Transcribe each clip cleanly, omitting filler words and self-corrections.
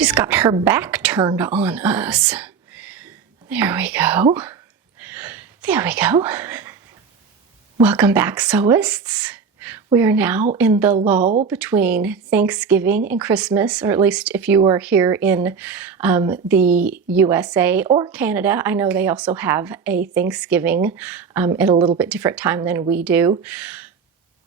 She's got her back turned on us. There we go. There we go. Welcome back, sewists. We are now in the lull between Thanksgiving and Christmas, or at least if you are here in the USA or Canada. I know they also have a Thanksgiving at a little bit different time than we do.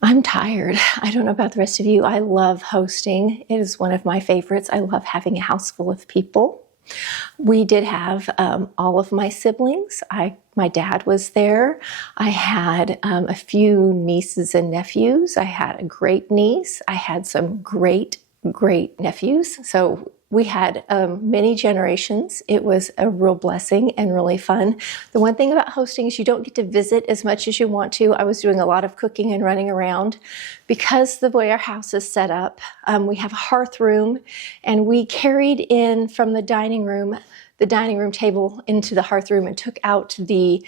I'm tired. I don't know about the rest of you. I love hosting. It is one of my favorites. I love having a house full of people. We did have all of my siblings. My dad was there. I had a few nieces and nephews. I had a great niece. I had some great nephews. So we had many generations. It was a real blessing and really fun. The one thing about hosting is you don't get to visit as much as you want to. I was doing a lot of cooking and running around. Because the way our house is set up, we have a hearth room, and we carried in from the dining room table into the hearth room and took out the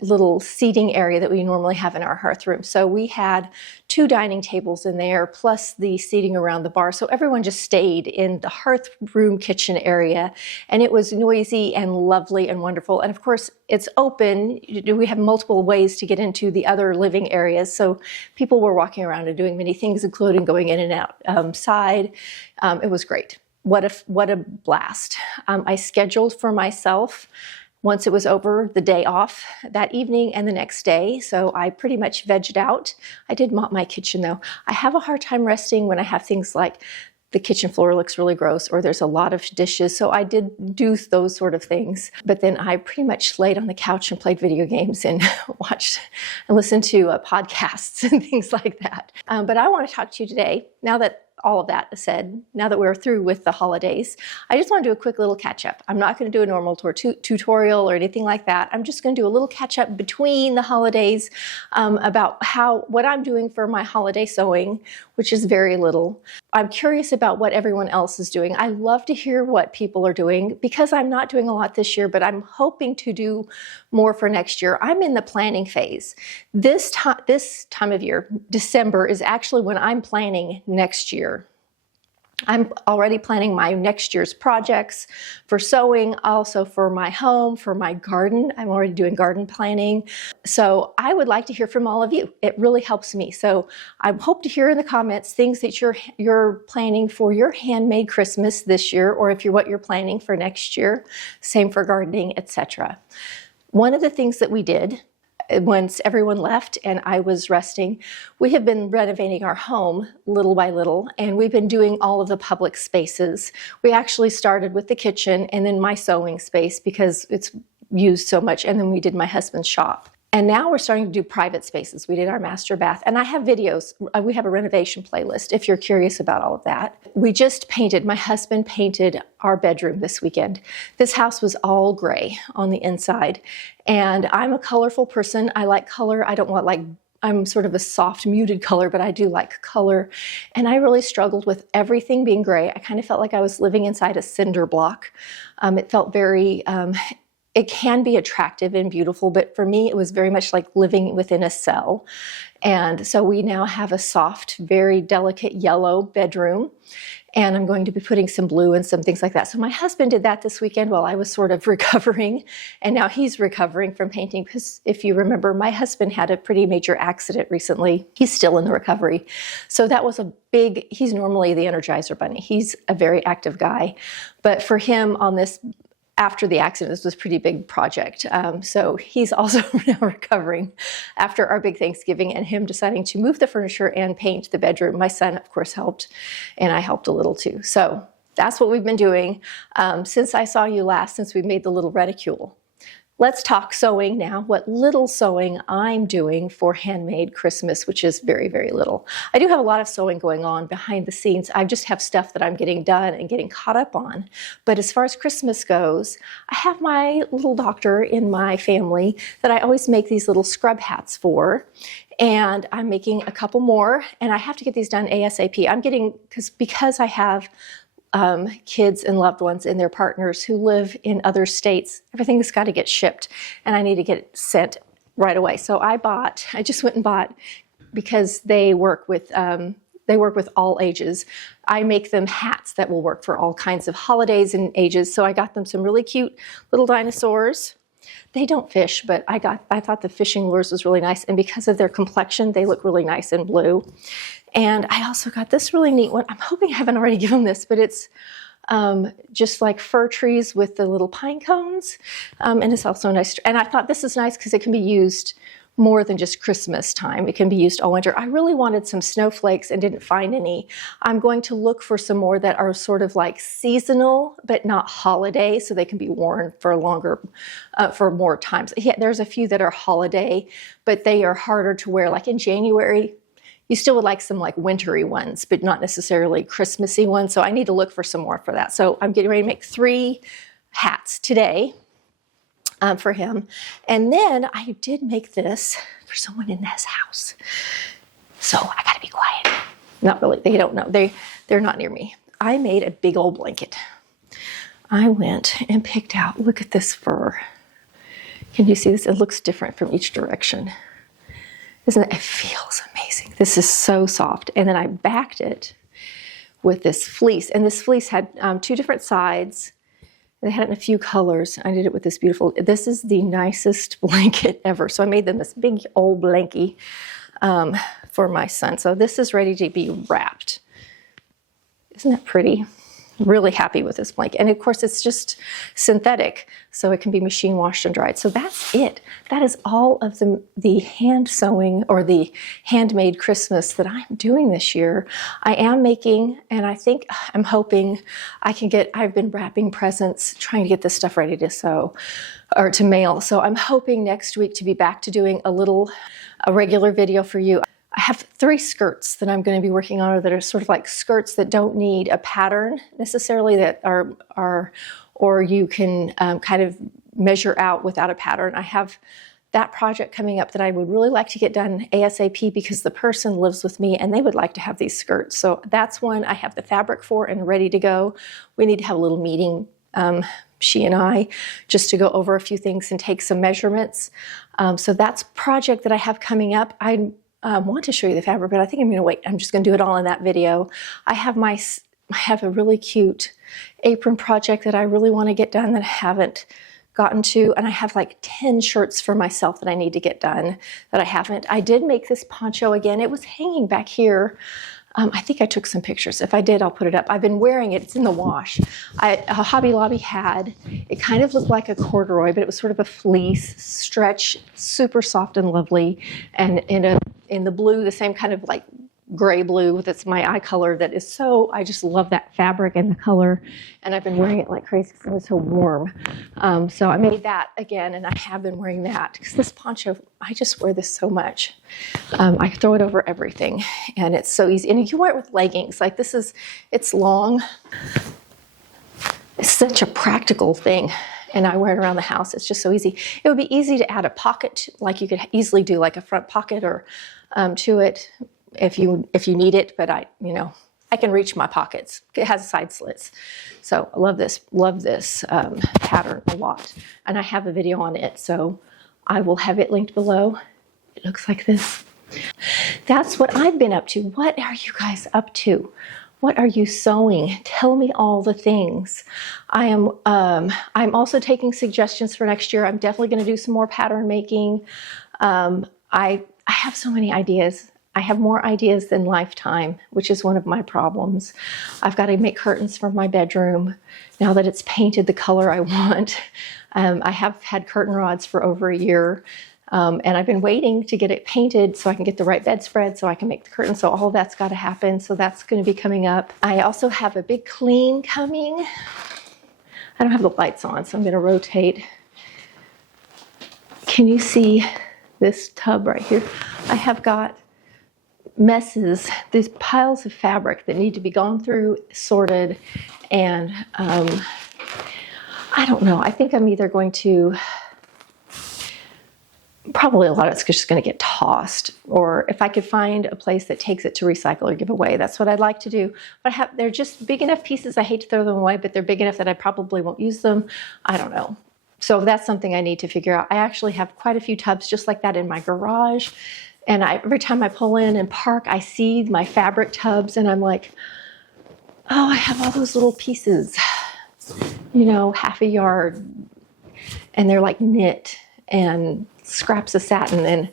little seating area that we normally have in our hearth room. So we had 2 dining tables in there, plus the seating around the bar. So everyone just stayed in the hearth room kitchen area, and it was noisy and lovely and wonderful. And of course, it's open. We have multiple ways to get into the other living areas. So people were walking around and doing many things, including going in and outside. It was great. What a blast. I scheduled for myself, once it was over, the day off that evening and the next day. So I pretty much vegged out. I did mop my kitchen though. I have a hard time resting when I have things like the kitchen floor looks really gross or there's a lot of dishes. So I did do those sort of things. But then I pretty much laid on the couch and played video games and watched and listened to podcasts and things like that. But I want to talk to you today, now that all of that is said, now that we're through with the holidays, I just want to do a quick little catch up. I'm not going to do a normal tutorial or anything like that. I'm just going to do a little catch up between the holidays about what I'm doing for my holiday sewing, which is very little. I'm curious about what everyone else is doing. I love to hear what people are doing because I'm not doing a lot this year, but I'm hoping to do more for next year. I'm in the planning phase. This time of year, December, is actually when I'm planning next year. I'm already planning my next year's projects for sewing, also for my home, for my garden. I'm already doing garden planning. So I would like to hear from all of you. It really helps me. So I hope to hear in the comments things that you're planning for your handmade Christmas this year, or what you're planning for next year. Same for gardening, etc. One of the things that we did once everyone left and I was resting, we have been renovating our home little by little, and we've been doing all of the public spaces. We actually started with the kitchen and then my sewing space because it's used so much, and then we did my husband's shop. And now we're starting to do private spaces. We did our master bath, and I have videos. We have a renovation playlist if you're curious about all of that. We just painted, my husband painted our bedroom this weekend. This house was all gray on the inside, and I'm a colorful person. I like color. I'm sort of a soft, muted color, but I do like color. And I really struggled with everything being gray. I kind of felt like I was living inside a cinder block. It felt very, it can be attractive and beautiful, but for me, it was very much like living within a cell. And so we now have a soft, very delicate yellow bedroom, and I'm going to be putting some blue and some things like that. So my husband did that this weekend while I was sort of recovering, and now he's recovering from painting, because if you remember, my husband had a pretty major accident recently. He's still in the recovery. So that was he's normally the Energizer Bunny. He's a very active guy, but for him after the accident, this was a pretty big project. So he's also now recovering after our big Thanksgiving and him deciding to move the furniture and paint the bedroom. My son, of course, helped, and I helped a little too. So that's what we've been doing since I saw you last, since we made the little reticule. Let's talk sewing now, what little sewing I'm doing for handmade Christmas, which is very, very little. I do have a lot of sewing going on behind the scenes. I just have stuff that I'm getting done and getting caught up on. But as far as Christmas goes, I have my little doctor in my family that I always make these little scrub hats for. And I'm making a couple more, and I have to get these done ASAP. Because I have kids and loved ones and their partners who live in other states, everything's got to get shipped, and I need to get it sent right away. So I just went and bought, because they work with they work with all ages. I make them hats that will work for all kinds of holidays and ages. So I got them some really cute little dinosaurs. They don't fish, but I thought the fishing lures was really nice. And because of their complexion, they look really nice in blue. And I also got this really neat one. I'm hoping I haven't already given this, but it's just like fir trees with the little pine cones. And it's also nice. And I thought this is nice because it can be used more than just Christmas time. It can be used all winter. I really wanted some snowflakes and didn't find any. I'm going to look for some more that are sort of like seasonal, but not holiday, so they can be worn for longer, for more times. Yeah, there's a few that are holiday, but they are harder to wear. Like in January, you still would like some like wintry ones, but not necessarily Christmassy ones. So I need to look for some more for that. So I'm getting ready to make 3 hats today. For him. And then I did make this for someone in his house. So I gotta be quiet. Not really, they don't know. They're not near me. I made a big old blanket. I went and picked out, look at this fur. Can you see this? It looks different from each direction. Isn't it? It feels amazing. This is so soft. And then I backed it with this fleece. And this fleece had 2 different sides. They had it in a few colors. I did it with this beautiful, this is the nicest blanket ever. So I made them this big old blankie for my son. So this is ready to be wrapped. Isn't that pretty? Really happy with this blanket. And of course it's just synthetic, so it can be machine washed and dried. So that's it. That is all of the hand sewing or the handmade Christmas that I'm doing this year. I am making, and I'm hoping I can I've been wrapping presents, trying to get this stuff ready to sew or to mail. So I'm hoping next week to be back to doing a regular video for you. I have 3 skirts that I'm going to be working on that are sort of like skirts that don't need a pattern necessarily, that or you can kind of measure out without a pattern. I have that project coming up that I would really like to get done ASAP because the person lives with me and they would like to have these skirts. So that's one I have the fabric for and ready to go. We need to have a little meeting, she and I, just to go over a few things and take some measurements. So that's a project that I have coming up. I want to show you the fabric, but I think I'm going to wait. I'm just going to do it all in that video. I have a really cute apron project that I really want to get done that I haven't gotten to, and I have like 10 shirts for myself that I need to get done that I haven't. I did make this poncho again. It was hanging back here. I think I took some pictures. If I did, I'll put it up. I've been wearing it. It's in the wash. Hobby Lobby had, it kind of looked like a corduroy, but it was sort of a fleece stretch, super soft and lovely. And in the blue, the same kind of like gray blue, that's my eye color. That is so, I just love that fabric and the color. And I've been wearing it like crazy because it was so warm. So I made that again, and I have been wearing that because this poncho, I just wear this so much. I throw it over everything, and it's so easy. And you can wear it with leggings. Like it's long. It's such a practical thing. And I wear it around the house. It's just so easy. It would be easy to add a pocket, like you could easily do like a front pocket or to it if you need it. But I can reach my pockets. It has side slits. So I love this pattern a lot. And I have a video on it, so I will have it linked below. It looks like this. That's what I've been up to. What are you guys up to? What are you sewing? Tell me all the things. I'm also taking suggestions for next year. I'm definitely going to do some more pattern making. I have so many ideas. I have more ideas than lifetime, which is one of my problems. I've got to make curtains for my bedroom now that it's painted the color I want. I have had curtain rods for over a year. And I've been waiting to get it painted so I can get the right bedspread so I can make the curtains. So all of that's got to happen. So that's going to be coming up. I also have a big clean coming. I don't have the lights on, so I'm going to rotate. Can you see this tub right here? I have got messes, these piles of fabric that need to be gone through, sorted, and I don't know. I think I'm either going to, probably a lot of it's just going to get tossed, or if I could find a place that takes it to recycle or give away, that's what I'd like to do. But they're just big enough pieces. I hate to throw them away, but they're big enough that I probably won't use them. I don't know. So that's something I need to figure out. I actually have quite a few tubs just like that in my garage, And every time I pull in and park, I see my fabric tubs and I'm like, oh, I have all those little pieces, you know, half a yard, and they're like knit and scraps of satin, and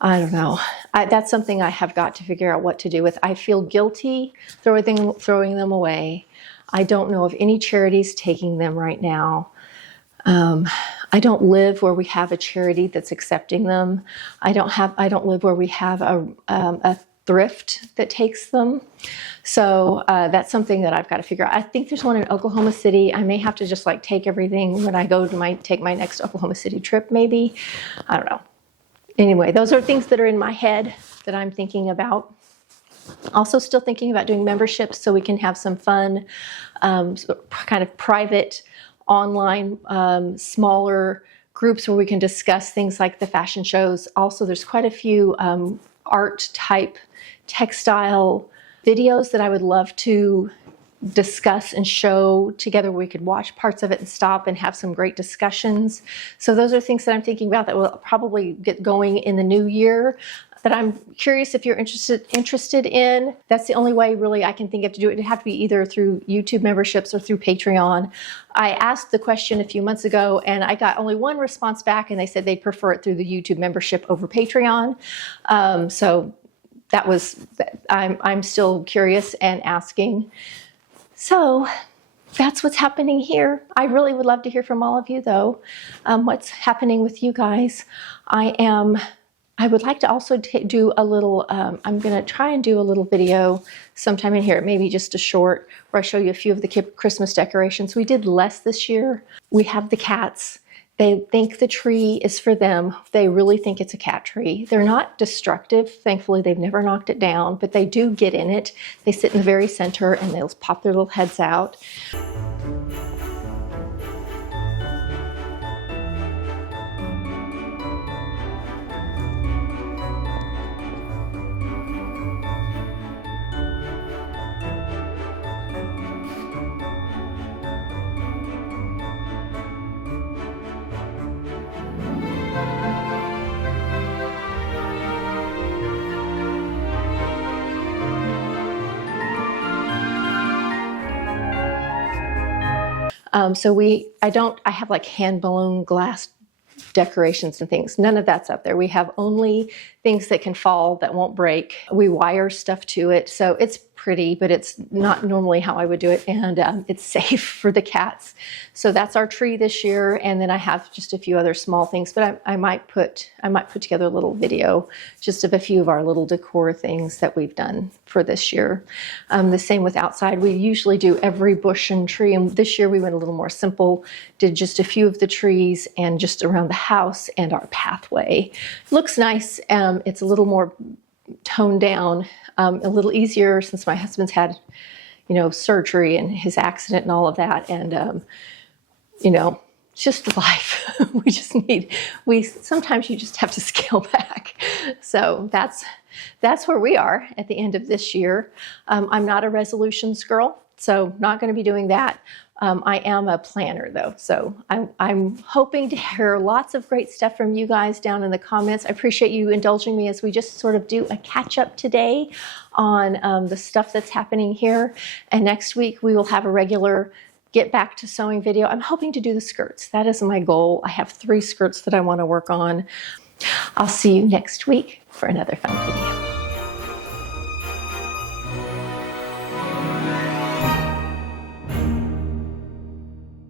I don't know. That's something I have got to figure out what to do with. I feel guilty throwing them away. I don't know of any charities taking them right now. I don't live where we have a charity that's accepting them. I don't live where we have a thrift that takes them. So that's something that I've got to figure out. I think there's one in Oklahoma City. I may have to just like take everything when I go to take my next Oklahoma City trip, maybe. I don't know. Anyway, those are things that are in my head that I'm thinking about. Also still thinking about doing memberships so we can have some fun, kind of private, online, smaller groups where we can discuss things like the fashion shows. Also, there's quite a few art type textile videos that I would love to discuss and show together where we could watch parts of it and stop and have some great discussions. So those are things that I'm thinking about that will probably get going in the new year, that I'm curious if you're interested in. That's the only way really I can think of to do it. It'd have to be either through YouTube memberships or through Patreon. I asked the question a few months ago and I got only one response back, and they said they'd prefer it through the YouTube membership over Patreon. So that was, I'm still curious and asking. So that's what's happening here. I really would love to hear from all of you though. What's happening with you guys? I would like to also do a little, I'm going to try and do a little video sometime in here, maybe just a short, where I show you a few of the Christmas decorations. We did less this year. We have the cats. They think the tree is for them. They really think it's a cat tree. They're not destructive. Thankfully, they've never knocked it down, but they do get in it. They sit in the very center and they'll pop their little heads out. So I have like hand blown glass decorations and things. None of that's up there. We have only things that can fall that won't break. We wire stuff to it. So it's pretty, but it's not normally how I would do it. And it's safe for the cats. So that's our tree this year. And then I have just a few other small things, but I might put together a little video just of a few of our little decor things that we've done for this year. The same with outside. We usually do every bush and tree. And this year we went a little more simple, did just a few of the trees and just around the house and our pathway. Looks nice. It's a little more toned down, a little easier since my husband's had, surgery and his accident and all of that. And, it's just life. Sometimes you just have to scale back. So that's where we are at the end of this year. I'm not a resolutions girl, so not going to be doing that. I am a planner though, so I'm hoping to hear lots of great stuff from you guys down in the comments. I appreciate you indulging me as we just sort of do a catch up today on the stuff that's happening here. And next week we will have a regular get back to sewing video. I'm hoping to do the skirts. That is my goal. I have 3 skirts that I want to work on. I'll see you next week for another fun video.